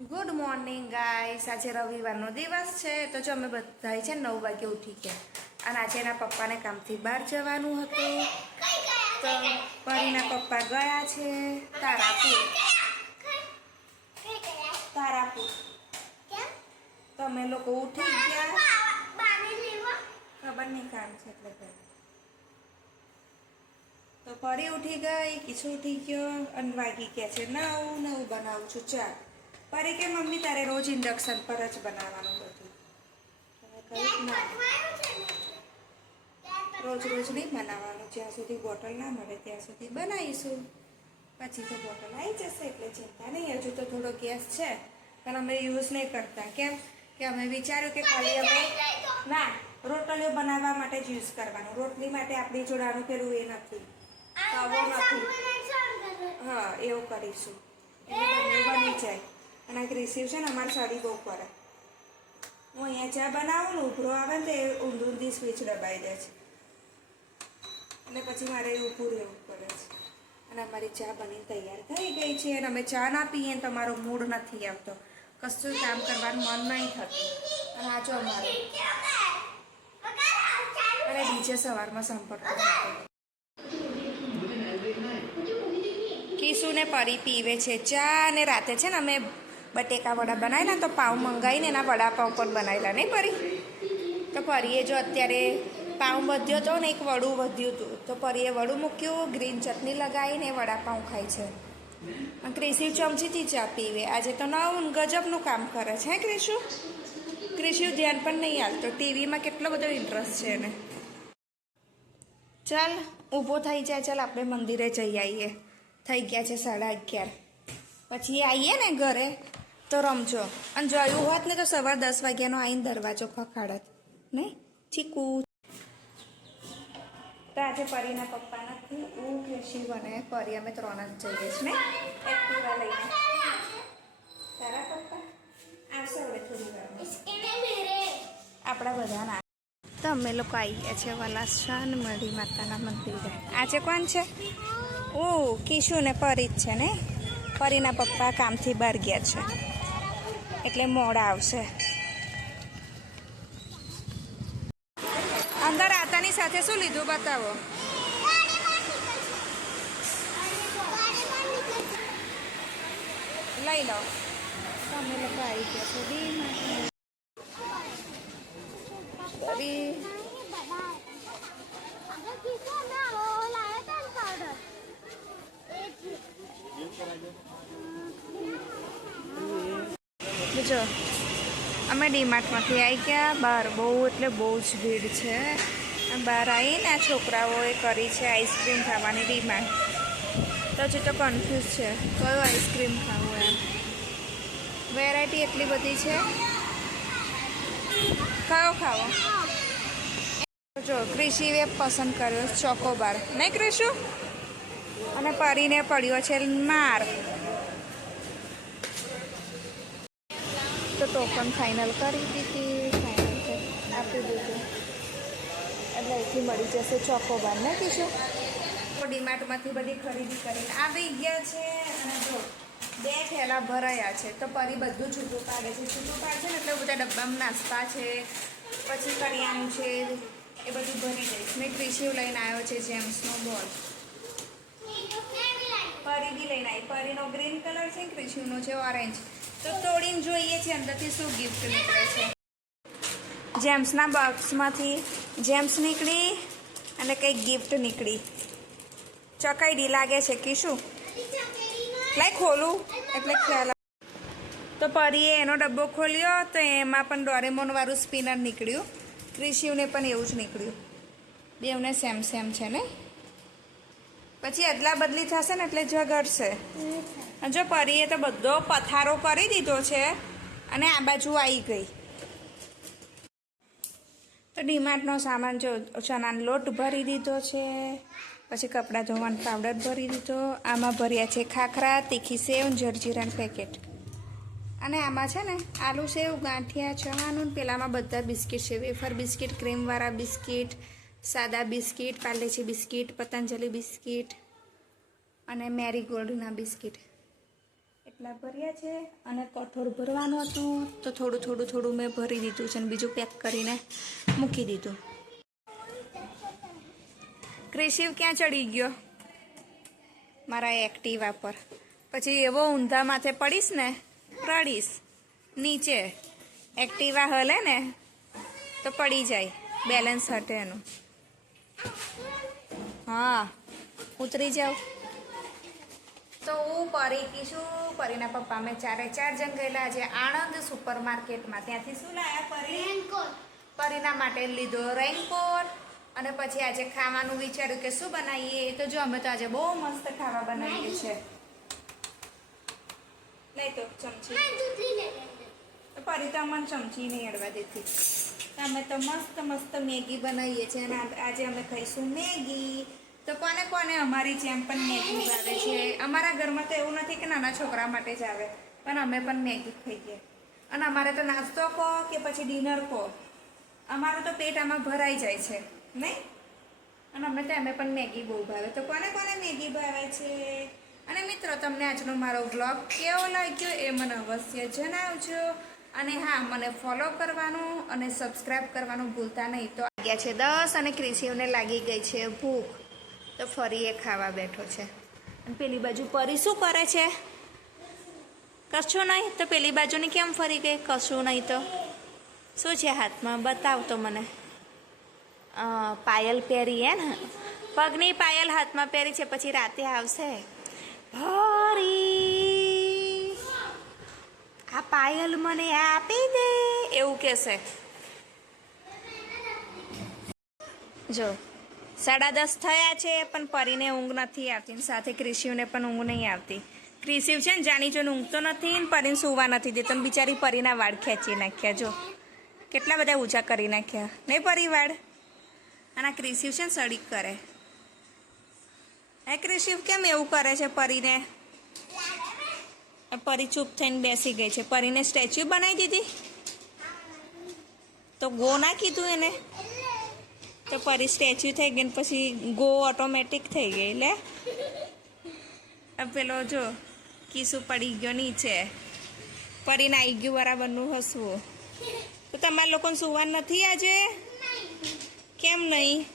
Good morning guys, આજે રવિવારનો દિવસ છે. તો જો અમે બધા છે 9 વાગે ઉઠી ગયા અને આજે એના પપ્પાને કામથી બહાર જવાનું હતું. તો પરીના પપ્પા ગયા છે તારાપુર. તો અમે લોકો ઉઠી ગયા. ખબર નહીં કામ છે એટલે તો પરી ઉઠી ગઈ, કિશુ ઉઠી ગયો અને વાગી ગયા છે 9 બનાવું છું ચા. પરી કે મમ્મી તારે રોજ ઇન્ડક્શન પર જ બનાવવાનું બધું. રોજ નહીં બનાવવાનું, જ્યાં સુધી બોટલ ના મળે ત્યાં સુધી બનાવીશું. પછી તો બોટલ આવી જશે એટલે ચિંતા નહીં. હજુ તો થોડો ગેસ છે પણ અમે યુઝ નહીં કરતા. કેમ કે અમે વિચાર્યું કે ખાલી અમે રોટલીઓ બનાવવા માટે જ યુઝ કરવાનું. રોટલી માટે આપણી જોડાનું પેલું એ નથી, તવો નથી. હા, એવું કરીશું એટલે બંને બની જાય. અને રિસીવ છે ને અમારી સાડી બહુ કરે. હું અહીંયા ચા બનાવું ને ઉભરો આવે ને તો એ ઊંધી સ્વિચ દબાઈ દે છે અને પછી મારે ઊભું રહેવું પડે છે. અને અમારી ચા બની તૈયાર થઈ ગઈ છે અને અમે ચા ના પીએ ને તમારો મૂડ નથી આવતો, કશું કામ કરવાનું મન નહીં થતું. અને આ જો અમારે અને બીજે સવારમાં સાંભળતો કિશુને પરી પીવે છે ચા. અને રાતે છે ને અમે બટેકા વડા બનાવેલા તો પાઉં મંગાવીને એના વડાપાઉં પણ બનાવેલા નહીં પરી. તો પરીએ જો અત્યારે પાઉં વધ્યો હતો ને એક વડું વધ્યું હતું તો પરીએ વડું મૂક્યું, ગ્રીન ચટણી લગાવીને વડાપાઉં ખાય છે. અને ક્રિશિવ ચમચીથી ચા પીવે. આજે તો નવું ગજબનું કામ કરે છે. ક્રિશિવ ધ્યાન પણ નહીં આવતો, ટીવીમાં કેટલો બધો ઇન્ટરેસ્ટ છે એને. ચાલ ઊભો થઈ જાય, ચાલ આપણે મંદિરે જઈ આવીએ. થઈ ગયા છે 11:30. પછી આવીએ ને ઘરે તો રમજો. અને જોયું હોત ને તો સવાર 10 વાગ્યાનો આવીને દરવાજો ખખાડત નહીં ચીકુ. તો આજે પરીના પપ્પા નથી, હું કેશી બને પરી અમે 3 જ જઈએ છીએ ને એક્ટિવા લઈને. તારા પપ્પા આવશે હવે થોડી વારમાં. આપણા બધાના તો અમે લોકો આવી ગયા છે વલાસણ મળી માતાના મંદિરે. આજે કોણ છે? ઓ કિશુ ને પરી જ છે ને. પરીના પપ્પા કામથી બહાર ગયા છે એટલે મોડા આવશે. અંદર આતાની સાથે શું લીધું બતાવો. લઈ લો. અમે લોકો આવી ગયા છે જો અમે ડીમાર્ટમાંથી આવી ગયા બહાર. બહુ એટલે બહુ જ ભીડ છે. બહાર આવીને આ છોકરાઓએ કરી છે આઈસ્ક્રીમ ખાવાની ડીમાર્ટ. તો હજુ તો કન્ફ્યુઝ છે કયો આઈસ્ક્રીમ ખાવું એમ. વેરાયટી એટલી બધી છે, કયો ખાવો. જો ક્રિશિવે પસંદ કર્યો ચોકોબાર નહીં ક્રિશુ, અને પરીને પડ્યો છે માર. તો ટોકન ફાઇનલ કરી દીધી, આપી દીધું એટલે અહીંથી મળી જશે ચોકોબાર ને કીશું. ડીમાર્ટમાંથી બધી ખરીદી કરીને આવી ગયા છે. અને જો 2 થેલા ભરાયા છે તો પરી બધું છૂટું પાડે છે. છૂટું પાડે છે ને એટલે બધા ડબ્બામાં નાસ્તા છે, પછી કરિયાણું છે, એ બધું ભરી દઈશ. મેં ક્રિશિવ લઈને આવ્યો છે જેમ્સનો બોલ. પરી બી લઈને આવી. પરીનો ગ્રીન કલર છે, ક્રિશિવનો છે ઓરેન્જ. તો તોડીને જોઈએ છે અંદરથી શું ગિફ્ટ નીકળે છે. જેમ્સના બોક્સમાંથી જેમ્સ નીકળી અને કંઈક ગિફ્ટ નીકળી. ચકાઈડી લાગે છે કે શું લાઈ ખોલું એટલે ખ્યાલ. તો પરીએ એનો ડબ્બો ખોલ્યો તો એમાં પણ ડોરેમોન વાળું સ્પિનર નીકળ્યું. ક્રિશિવને પણ એવું જ નીકળ્યું. બેવને સેમ છે ને. પછી અદલા બદલી થશે ને એટલે ઝઘડશે. જો પરીએ તો બધો પથારો કરી દીધો છે અને આ બાજુ આવી ગઈ. તો ડીમાર્ટનો સામાન જો ચણાનો લોટ ભરી દીધો છે, પછી કપડાં ધોવાનો પાવડર ભરી દીધો. આમાં ભર્યા છે ખાખરા, તીખી સેવ, જરજીરાનું પેકેટ. અને આમાં છે ને આલુ સેવ, ગાંઠિયા, ચણાનું. પેલામાં બધા બિસ્કિટ છે, વેફર બિસ્કિટ, ક્રીમવાળા બિસ્કિટ, સાદા biscuit, Parle-G biscuit, Patanjali biscuit અને મેરીગોલ્ડના બિસ્કિટ. એટલા ભર્યા છે અને કઠોળ ભરવાનું હતું તો થોડું મેં ભરી દીધું છે અને બીજું પેક કરીને મૂકી દીધું. ક્રિશિવ ક્યાં ચડી ગયો? મારા એક્ટિવા પર. પછી એવો ઊંધા માથે પડીશ ને રડીશ નીચે. એક્ટિવા હલે ને તો પડી જાય, બેલેન્સ હટે એનું. હા ઉતરી જાવ. તો હું પરી કીશું પરીના પપ્પા અમે 4 જણ ગયેલા આજે આણંદ સુપર માર્કેટમાં. ત્યાંથી શું લાયા પરી? પરીના માટે લીધો રેઇનકોટ. અને પછી આજે ખાવાનું વિચાર્યું કે શું બનાવીએ. તો જો અમે તો આજે બહુ મસ્ત ખાવા બનાવીએ છે. નહીં તો ચમચી પરી તો અમને ચમચી નહીં અડવા દેતી. અમે તો મસ્ત મેગી બનાવીએ છીએ અને આજે અમે ખાઈશું મેગી. તો કોને કોને અમારી જેમ પણ મેગી ભાવે છે? અમારા ઘરમાં તો એવું નથી કે નાના છોકરા માટે જ આવે, પણ અમે પણ મેગી ખાઈએ. અને અમારે તો નાસ્તો કહો કે પછી ડિનર કહો, અમારું તો પેટ આમાં ભરાઈ જાય છે નહીં. અને અમે તો અમે પણ મેગી બહુ ભાવે. તો કોને કોને મેગી ભાવે છે? અને મિત્રો તમને આજનો મારો બ્લોગ કેવો લાગ્યો એ મને અવશ્ય જણાવજો. અને હા, મને ફોલો કરવાનું અને સબસ્ક્રાઈબ કરવાનું ભૂલતા નહીં. તો વાગ્યા છે 10 અને ક્રિશિવને લાગી ગઈ છે ભૂખ, તો ફરી એ ખાવા બેઠો છે. અને પેલી બાજુ પરી શું કરે છે? કશું નહીં. તો પેલી બાજુની કેમ ફરી ગઈ? કશું નહીં તો શું છે હાથમાં? બતાવ તો મને. પાયલ પહેરી હે ને? પગની પાયલ હાથમાં પહેરી છે. પછી રાતે આવશે ભરી આ પાયલ મને આપી દે એવું કહેશે. જો 10:30 થયા છે પણ પરીને ઊંઘ નથી આવતી, સાથે ક્રિશિવને પણ ઊંઘ નહીં આવતી. ક્રિશિવ છે ને જાણી જોઈને ઊંઘતો નથી ને પરીને સૂવા નથી દેતો ને બિચારી પરીના વાળ ખેંચી નાખ્યા. જો કેટલા બધા ઊંચા કરી નાખ્યા નહીં પરી વાળ. અને આ ક્રિશિવ છે ને સડીક કરે. હે ક્રિશિવ કેમ એવું કરે છે પરીને? પરી ચૂપ થઈને બેસી ગઈ છે. પરીને સ્ટેચ્યુ બનાવી દીધી તો ગો ના કીધું એને? તો પરી સ્ટેચ્યુ થઈ ગઈ ને પછી ગો ઓટોમેટિક થઈ ગઈ. લે પેલો જો કીસું પડી ગયો નીચે. પરીને આવી ગયું બરાબરનું હસવું. તો તમારા લોકોને સુવાનું નથી આજે? કેમ નહીં?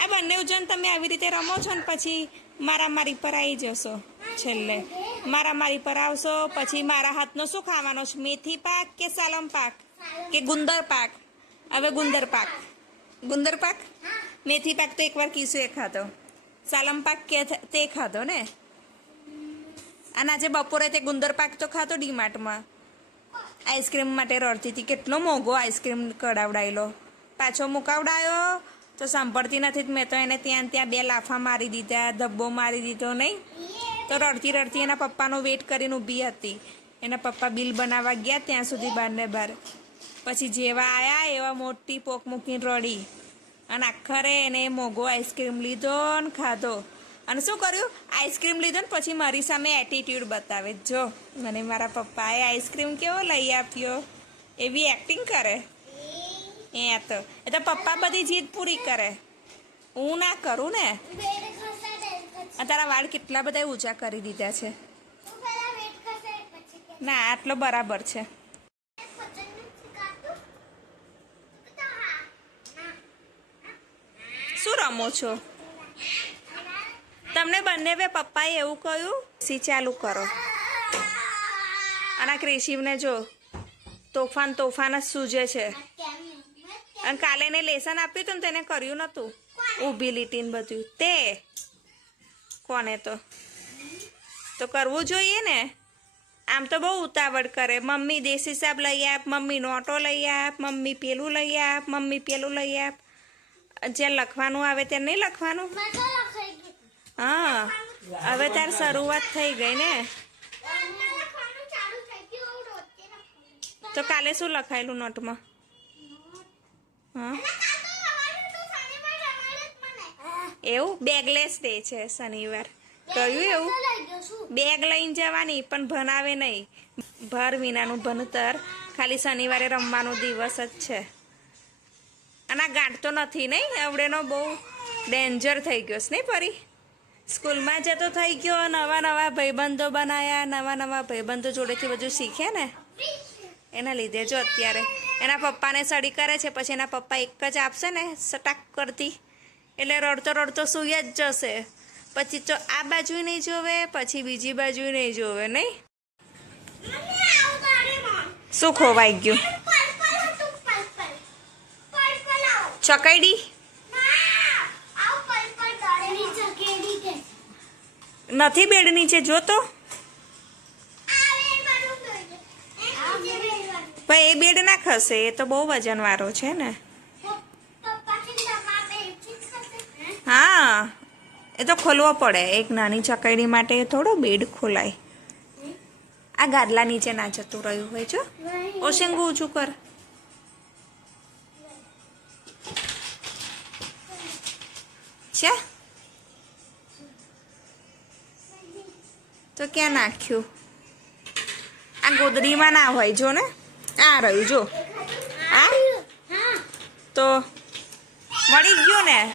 આ બંને જણ તમે આવી રીતે રમો છો ને પછી મારામારી પર આવી જશો. છેલ્લે મારામારી પર આવશો પછી મારા હાથનો શું ખાવાનો છે? મેથી પાક કે સાલમ પાક કે ગુંદર પાક? હવે ગુંદર પાક. મેથી પાક તો એકવાર કીસુએ ખાધો. સાલમ પાક કે તે ખાધો ને? અને આજે બપોરે તે ગુંદર પાક તો ખાધો ડીમાર્ટમાં. આઈસ્ક્રીમ માટે રડતી હતી. કેટલો મોંઘો આઈસ્ક્રીમ કઢાવડાયેલો, પાછો મુકાવડાયો તો સાંભળતી નથી. મેં તો એને ત્યાં 2 લાફા મારી દીધા, ધબ્બો મારી દીધો નહીં. તો રડતી એના પપ્પાનો વેટ કરીને ઊભી હતી. એના પપ્પા બિલ બનાવવા ગયા ત્યાં સુધી બહાર. પછી જેવા આવ્યા એવા મોટી પોક મૂકીને રડી. અને આખરે એને મોંઘો આઈસ્ક્રીમ લીધો ને ખાધો. અને શું કર્યું? આઈસ્ક્રીમ લીધો ને પછી મારી સામે એટીટ્યુડ બતાવે. જો મને મારા પપ્પાએ આઈસ્ક્રીમ કેવો લઈ આપ્યો, એવી એક્ટિંગ કરે. એ તો પપ્પા બધી જીદ પૂરી કરે, હું ના કરું ને. તારા વાળ કેટલા બધા ઊંચા કરી દીધા છે. ના આટલો બરાબર છે. શું રમો છો? તમને બંને પપ્પાએ એવું કહ્યું સી ચાલુ કરો. અને ક્રિશિવને જો તોફાન જ સૂજે છે. અને કાલે એને લેસન આપ્યું હતું ને તેને કર્યું નહોતું. ઊભી લીટીને બધું તે કોને તો કરવું જોઈએ ને. આમ તો બહુ ઉતાવળ કરે. મમ્મી દેશી સાબ લઈ આપ, મમ્મી નોટો લઈ આપ, મમ્મી પેલું લઈ આપ, મમ્મી પેલું લઈ આપ. જ્યાં લખવાનું આવે ત્યાં નહીં લખવાનું. હા હવે તાર શરૂઆત થઈ ગઈ ને. તો કાલે શું લખાયેલું નોટમાં? હા એવું બેગલેસ ડે છે શનિવાર. કહ્યું એવું બેગ લઈને જવાની પણ ભણાવે નહીં. ભર વિનાનું ભણતર. ખાલી શનિવારે રમવાનો દિવસ જ છે. અને આ ગાંઠ તો નથી નહીં? આવડેનો બહુ ડેન્જર થઈ ગયો છે નહીં પરી? સ્કૂલમાં જતો થઈ ગયો, નવા નવા ભાઈબંધો બનાવ્યા, નવા નવા ભાઈબંધો જોડેથી બધું શીખે ને એના લીધે. જો અત્યારે એના પપ્પાને સ્ટડી કરે છે, પછી એના પપ્પા એક જ આપશે ને સટાક કરતી, એટલે રડતો રડતો સૂઈ જ જશે. પછી તો આ બાજુ નહીં જોવે, પછી બીજી બાજુ નહીં જોવે. નહીં શું ખોવાઈ ગયું? ચકડી નથી બેડ નીચે, જો તો ભાઈ એ બેડ ના ખસે, એ તો બહુ વજન વાળો છે ને. હા એ તો ખોલવો પડે. એક નાની ચકડી માટે થોડો બેડ ખોલાય. આ ગાદલા નીચે ના જતું રહ્યું હોય. જો ઓશિંગું ઊંચું કર. છે તો ક્યાં નાખ્યું? આ ગોદડીમાં ના હોય. જો ને આ રહ્યું. જો આ તો મળી ગયું ને.